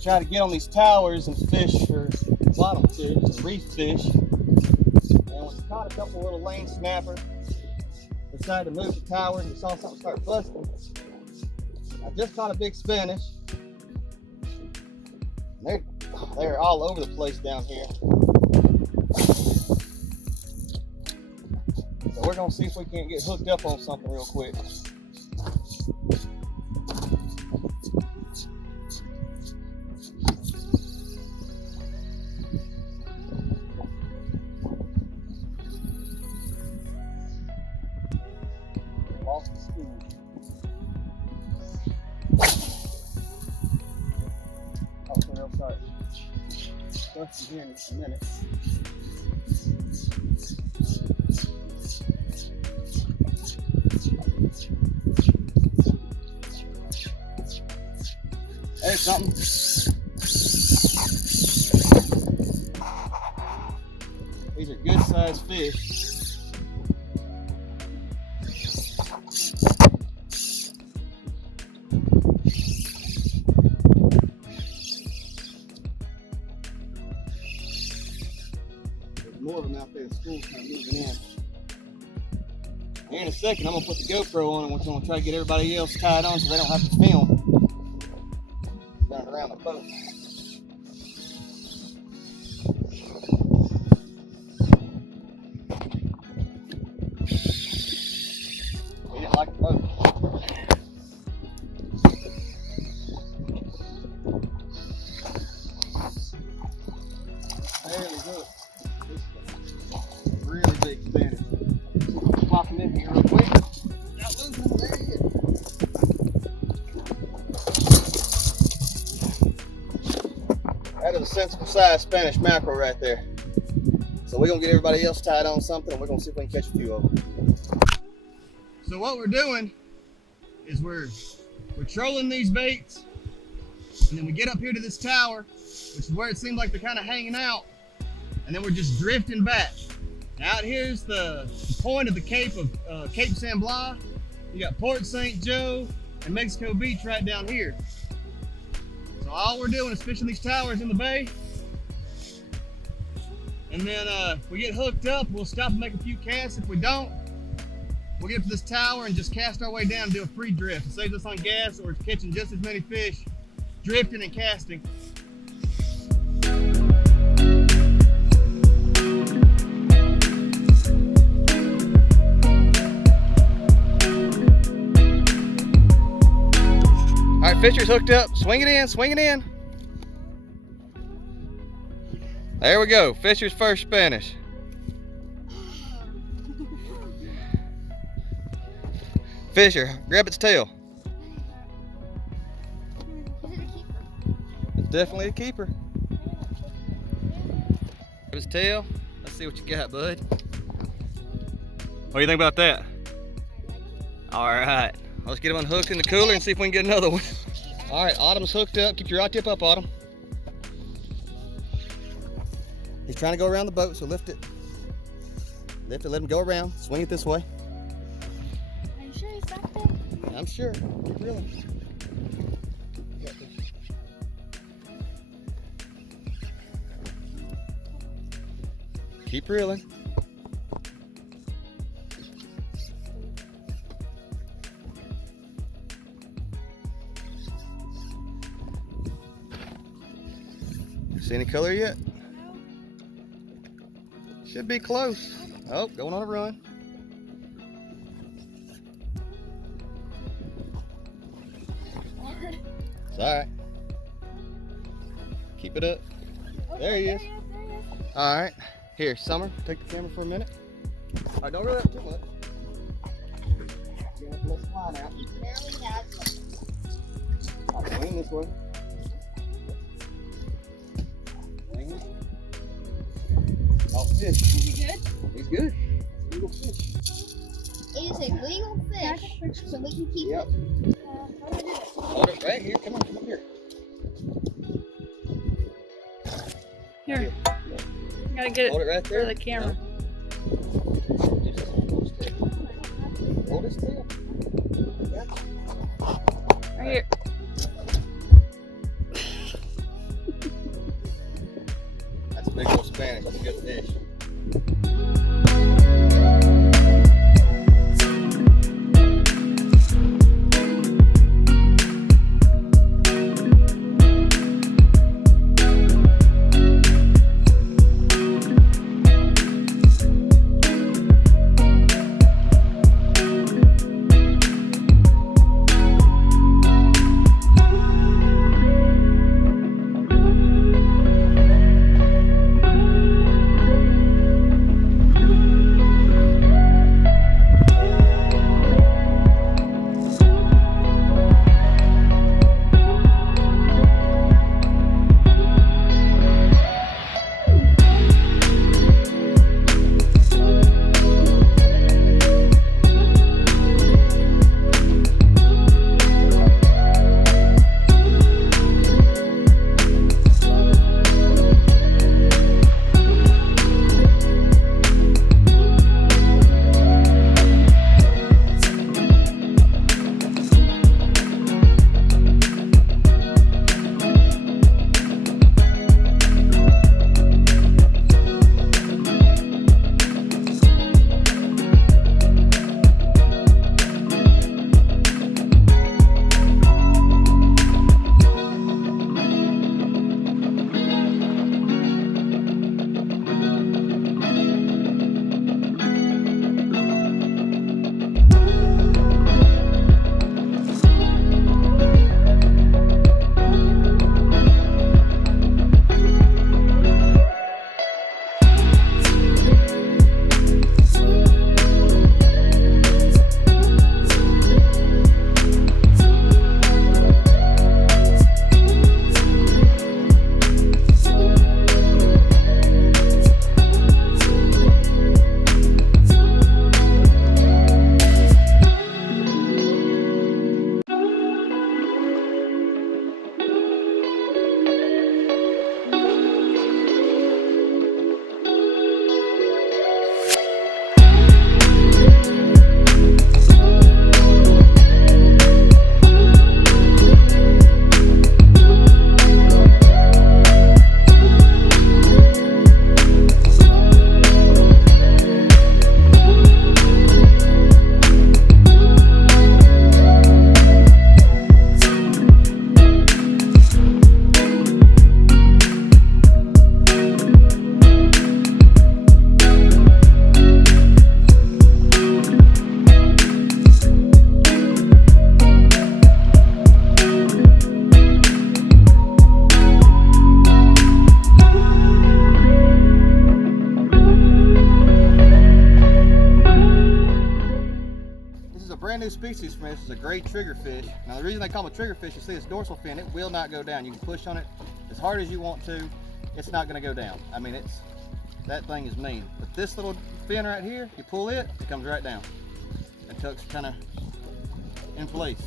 try to get on these towers and fish for bottom fish and reef fish. And we caught a couple little lane snapper. Decided to move the towers and saw something start busting. I just caught a big Spanish. They're all over the place down here. So we're gonna see if we can't get hooked up on something real quick. Lost the spool. Hopefully they'll start busting here in just a minute. There's something. These are good sized fish. There's more of them out there. The school's kind of moving in. Here in a second, I'm gonna put the GoPro on, and we're gonna try to get everybody else tied on so they don't have to film. Running around the boat. We didn't like the boat. Barely hooked. Really big Spanish. Pop him in here real quick. Not losing him. There he is. That is a sensible size Spanish mackerel right there. So we're gonna get everybody else tied on something, and we're gonna see if we can catch a few of them. So what we're doing is we're trolling these baits, and then we get up here to this tower, which is where it seems like they're kind of hanging out, and then we're just drifting back. Now out here's the point of the Cape of Cape San Blas. You got Port St. Joe and Mexico Beach right down here. So all we're doing is fishing these towers in the bay. And then if we get hooked up, we'll stop and make a few casts. If we don't, we'll get up to this tower and just cast our way down and do a free drift. It saves us on gas, or it's catching just as many fish, drifting and casting. All right, fisher's hooked up. Swing it in, swing it in. There we go, fisher's first Spanish. Fisher, grab its tail. Is it a keeper? It's definitely a keeper. Grab his tail. Let's see what you got, bud. What do you think about that? All right, let's get him unhooked in the cooler and see if we can get another one. All right, Autumn's hooked up. Keep your rod tip up, Autumn. He's trying to go around the boat, so lift it. Lift it, let him go around. Swing it this way. Are you sure he's back there? I'm sure. Keep reeling. Keep reeling. See any color yet? Should be close. Oh, going on a run. It's all right. Keep it up. There he is. All right. Here, Summer, take the camera for a minute. All right, don't reel up too much. Get this line out. All right, swing this way. Oh, fish. Is he good? He's good. Legal fish. It is a legal fish, so we can keep Yep. it. Hold it right here. Come on, come up here. Here. You gotta get Hold it right for there. the camera. Hold his tail. Right here. some good fish. Brand new species from this is a great triggerfish. Now the reason they call them a triggerfish is see its dorsal fin, it will not go down. You can push on it as hard as you want to, it's not going to go down. I mean, that thing is mean. But this little fin right here, you pull it, it comes right down. It tucks kind of in place.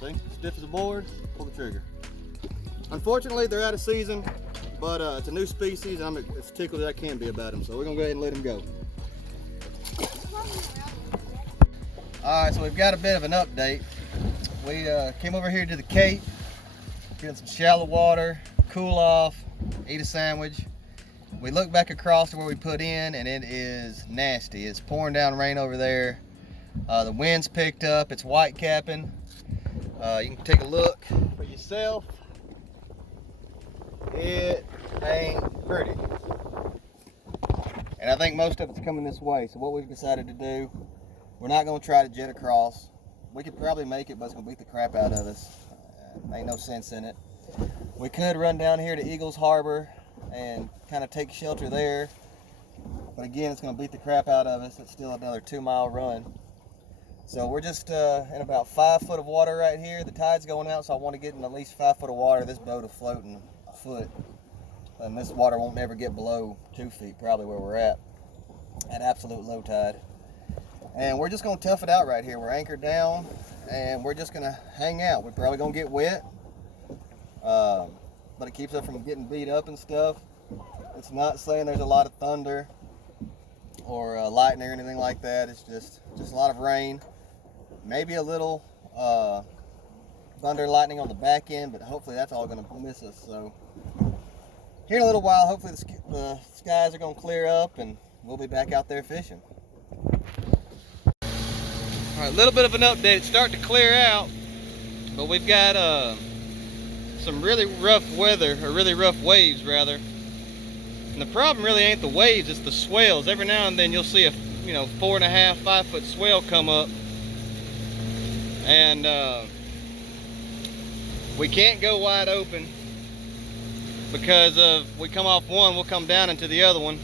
See, stiff as a board, pull the trigger. Unfortunately, they're out of season, but it's a new species, and I'm as tickled as I can be about them. So we're gonna go ahead and let them go. All right, so we've got a bit of an update. We came over here to the Cape, getting some shallow water, cool off, eat a sandwich. We look back across to where we put in, and it is nasty. It's pouring down rain over there. The wind's picked up, it's white capping. You can take a look for yourself. It ain't pretty. And I think most of it's coming this way. So what we've decided to do, we're not gonna try to jet across. We could probably make it, but it's gonna beat the crap out of us. Ain't no sense in it. We could run down here to Eagles Harbor and kind of take shelter there. But again, it's gonna beat the crap out of us. It's still another 2-mile run. So we're just in about 5 foot of water right here. The tide's going out, so I want to get in at least 5 foot of water. This boat is floating a foot. And this water won't ever get below 2 feet, probably where we're at absolute low tide. And we're just gonna tough it out right here. We're anchored down and we're just gonna hang out. We're probably gonna get wet, but it keeps us from getting beat up and stuff. It's not saying there's a lot of thunder or lightning or anything like that. It's just a lot of rain. Maybe a little thunder lightning on the back end, but hopefully that's all gonna miss us. So here in a little while, hopefully the skies are going to clear up and we'll be back out there fishing. All right, a little bit of an update. It's starting to clear out, but we've got some really rough weather, or really rough waves rather. And the problem really ain't the waves, it's the swells. Every now and then you'll see a 4.5, 5 foot swell come up, and we can't go wide open because we come off one, we'll come down into the other one.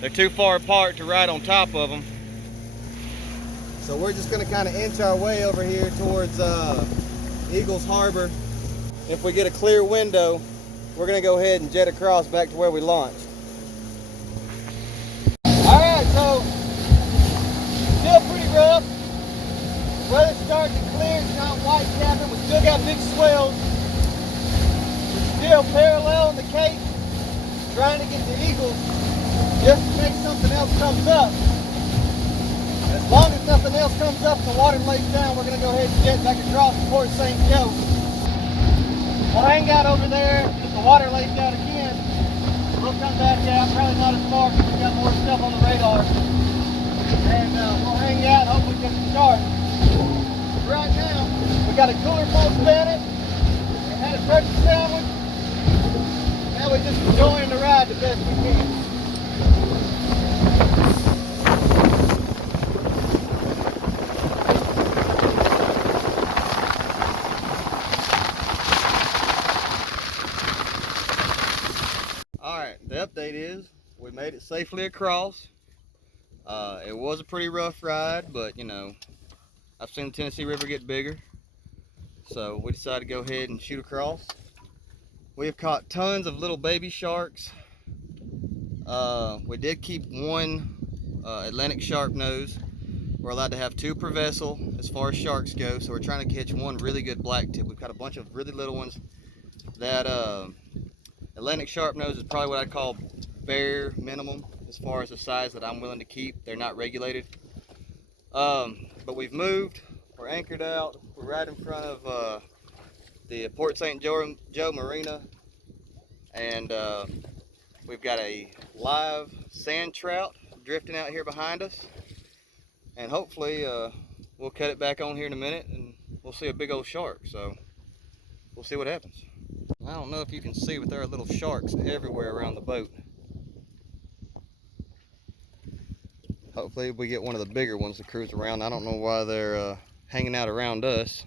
They're too far apart to ride on top of them. So we're just going to kind of inch our way over here towards Eagles Harbor. If we get a clear window, we're going to go ahead and jet across back to where we launched. Alright, so still pretty rough. Weather's starting to clear, it's not white capping, we still got big swells. We're still paralleling the cape, trying to get the Eagles just in case something else comes up. As long as nothing else comes up and the water lays down, we're going to go ahead and jet back across to Port St. Joe. We'll hang out over there. If the water lays down again, we'll come back out. Probably not as far because we've got more stuff on the radar. And we'll hang out, hopefully get some sharks. Right now, we got a cooler full spinning. We had a turkey sandwich. Now we're just enjoying the ride the best we can. Alright, the update is we made it safely across. It was a pretty rough ride, but I've seen the Tennessee River get bigger. So we decided to go ahead and shoot across. We have caught tons of little baby sharks. We did keep one Atlantic sharp nose. We're allowed to have 2 per vessel as far as sharks go, so we're trying to catch one really good black tip. We've got a bunch of really little ones. That Atlantic sharp nose is probably what I'd call bare minimum as far as the size that I'm willing to keep. They're not regulated. But we've moved, we're anchored out, we're right in front of the Port St. Joe Marina, and we've got a live sand trout drifting out here behind us, and hopefully we'll cut it back on here in a minute and we'll see a big old shark. So we'll see what happens. I don't know if you can see, but there are little sharks everywhere around the boat. Hopefully we get one of the bigger ones to cruise around. I don't know why they're hanging out around us.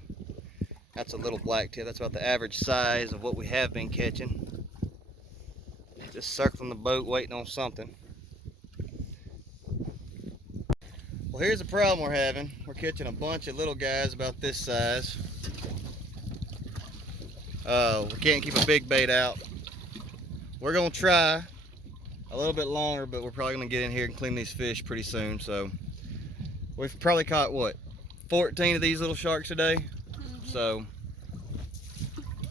That's a little black tip. That's about the average size of what we have been catching. Just circling the boat waiting on something. Well, here's the problem we're having. We're catching a bunch of little guys about this size. We can't keep a big bait out. We're gonna try a little bit longer, but we're probably gonna get in here and clean these fish pretty soon. So we've probably caught what, 14 of these little sharks a day. So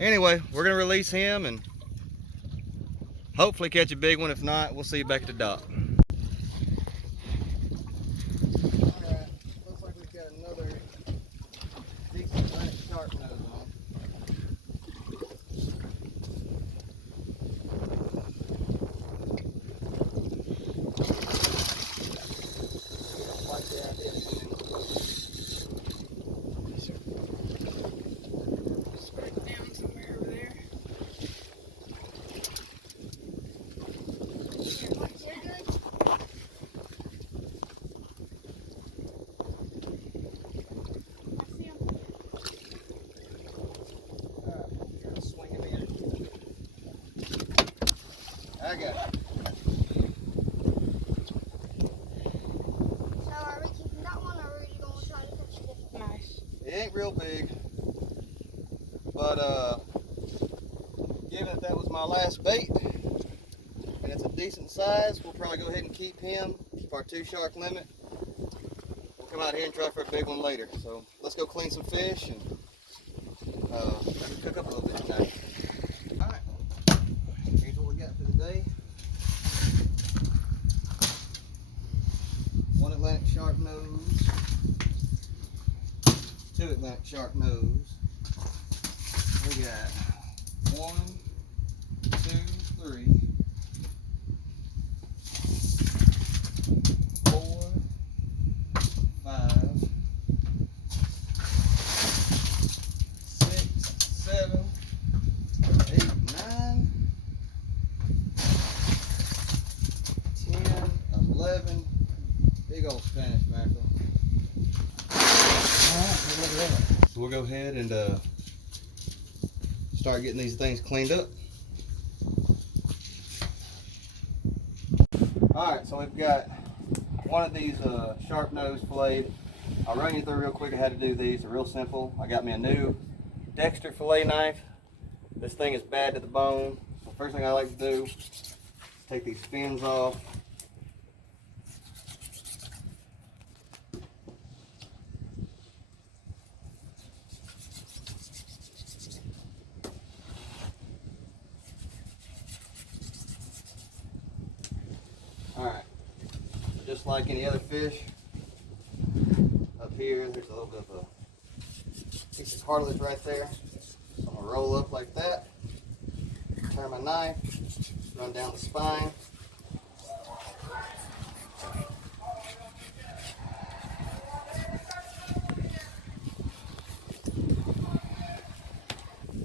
anyway, we're gonna release him and hopefully catch a big one. If not, we'll see you back at the dock. Alright, looks like we've got another decent Atlantic shark nose on. I got it. So are we keeping that one, or are we going to try to catch a different one? Nice. It ain't real big, but given that was my last bait, and it's a decent size, we'll probably go ahead and keep him, keep our 2 shark limit. We'll come out here and try for a big one later. So let's go clean some fish and maybe cook up a little bit tonight. Alright, here's what we got for today. 1 Atlantic sharp nose, 2 Atlantic sharp nose. We got 1, 2, 3, go ahead and start getting these things cleaned up. Alright, so we've got one of these sharp nose fillet. I'll run you through real quick how to do these. They're real simple. I got me a new Dexter fillet knife. This thing is bad to the bone. So first thing I like to do is take these fins off. Alright, just like any other fish, up here there's a little bit of a piece of cartilage right there. So I'm going to roll up like that, turn my knife, run down the spine.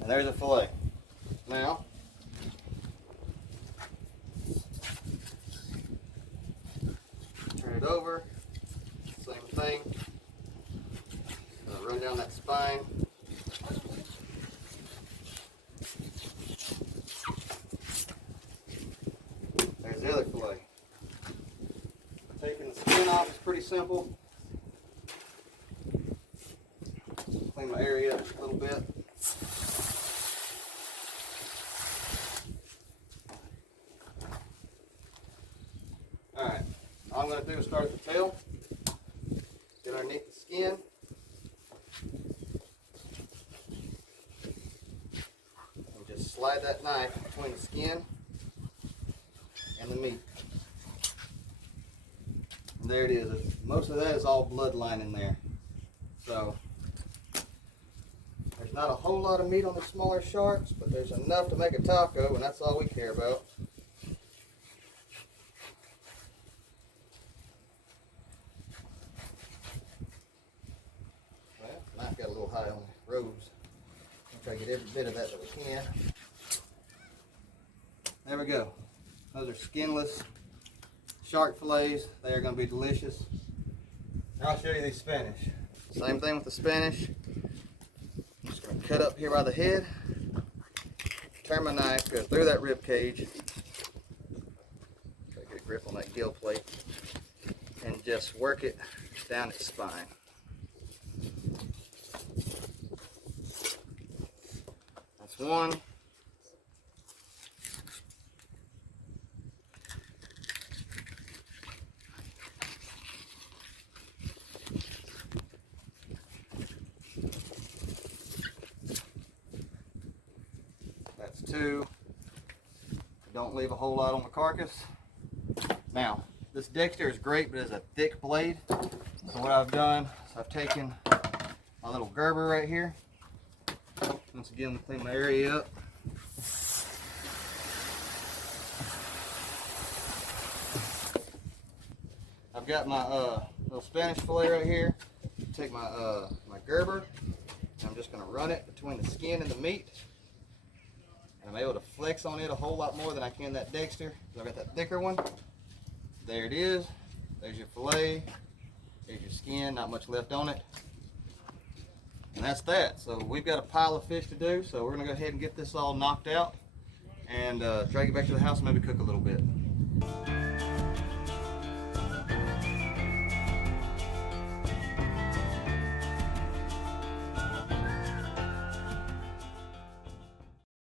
And there's a fillet. Now, turn it over, same thing. Run down that spine. There's the other fillet. Taking the skin off is pretty simple. Clean my area up a little bit. Alright, all I'm going to do is start at the tail, get underneath the skin, and just slide that knife between the skin and the meat. And there it is. Most of that is all bloodline in there. So there's not a whole lot of meat on the smaller sharks, but there's enough to make a taco, and that's all we care about. Well, knife got a little high on the robes. I'll try to get every bit of that we can. There we go. Those are skinless shark fillets. They are going to be delicious. Now I'll show you these Spanish. Same thing with the Spanish. I'm just going to cut up here by the head. Turn my knife, go through that rib cage. Try to get a grip on that gill plate. And just work it down its spine. That's one. That's two. Don't leave a whole lot on the carcass. Now, this Dexter is great, but it's a thick blade. So what I've done is I've taken my little Gerber right here. Once again, clean my area up. I've got my little Spanish fillet right here. Take my my Gerber, and I'm just going to run it between the skin and the meat. And I'm able to flex on it a whole lot more than I can that Dexter. So I've got that thicker one. There it is. There's your fillet. There's your skin. Not much left on it. And that's that. So we've got a pile of fish to do. So we're going to go ahead and get this all knocked out and drag it back to the house and maybe cook a little bit.